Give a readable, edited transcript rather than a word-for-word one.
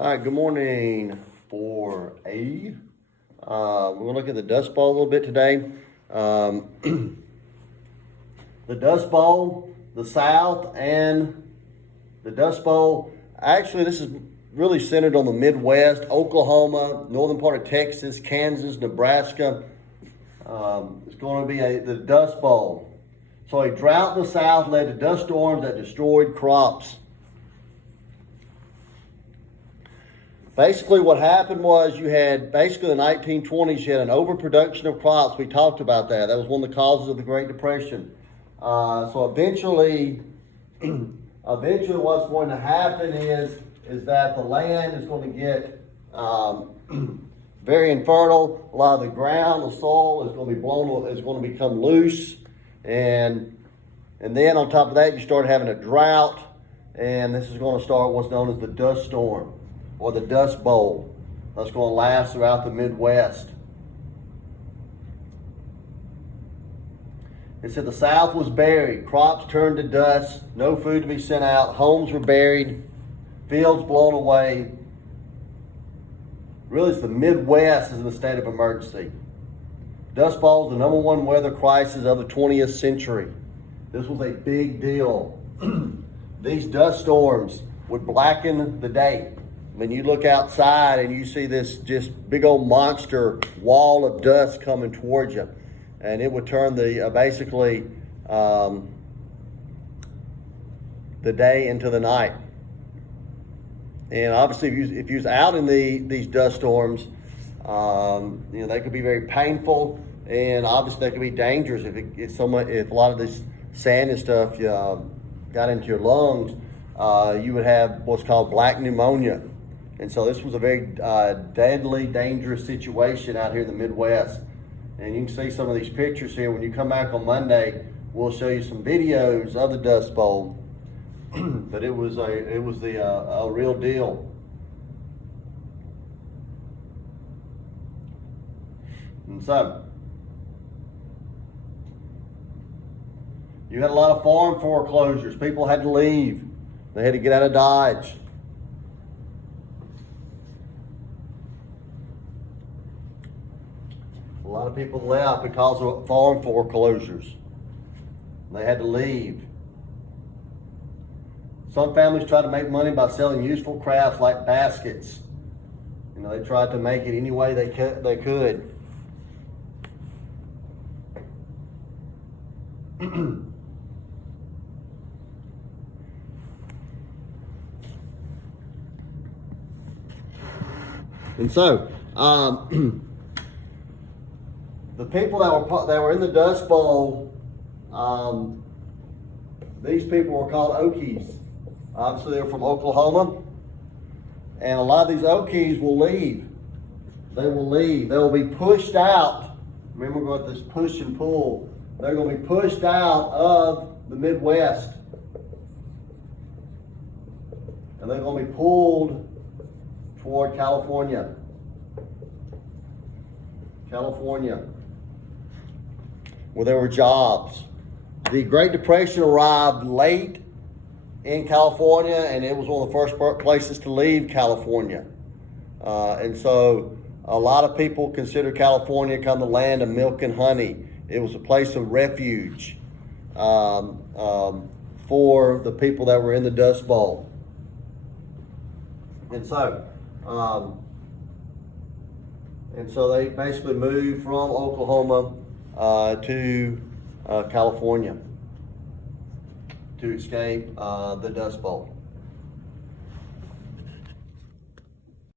All right, good morning for A. We're going to look at the Dust Bowl a little bit today. The Dust Bowl, the South, and the Dust Bowl. Actually, this is really centered on the Midwest, Oklahoma, northern part of Texas, Kansas, Nebraska. It's going to be the Dust Bowl. So a drought in the South led to dust storms that destroyed crops. Basically, what happened was you had, basically in the 1920s, you had an overproduction of crops. We talked about that. That was one of the causes of the Great Depression. So eventually what's going to happen is that the land is going to get very infertile. A lot of the ground, the soil is going to become loose. And then on top of that, you start having a drought. And this is going to start what's known as the dust storm, or the Dust Bowl. That's going to last throughout the Midwest. It said the South was buried. Crops turned to dust. No food to be sent out. Homes were buried. Fields blown away. Really, it's the Midwest is in a state of emergency. Dust Bowl is the number one weather crisis of the 20th century. This was a big deal. These dust storms would blacken the day. When you look outside and you see this just big old monster wall of dust coming towards you, and it would turn the day into the night. And obviously, if you was out in these dust storms, they could be very painful, and obviously they could be dangerous if a lot of this sand and stuff got into your lungs. You would have what's called black pneumonia. And so this was a very deadly, dangerous situation out here in the Midwest. And you can see some of these pictures here. When you come back on Monday, we'll show you some videos of the Dust Bowl. But it was a real deal. And so you had a lot of farm foreclosures. People had to leave. They had to get out of Dodge. A lot of people left because of farm foreclosures. They had to leave. Some families tried to make money by selling useful crafts like baskets. They tried to make it any way they could. And so, the people that were in the Dust Bowl, these people were called Okies. Obviously, they're from Oklahoma, and a lot of these Okies will leave. They will leave. They will be pushed out. Remember, we're going to this push and pull. They're going to be pushed out of the Midwest, and they're going to be pulled toward California. Where there were jobs. The Great Depression arrived late in California, and it was one of the first places to leave California. And so a lot of people consider California kind of the land of milk and honey. It was a place of refuge for the people that were in the Dust Bowl. And so they basically moved from Oklahoma to California to escape the Dust Bowl.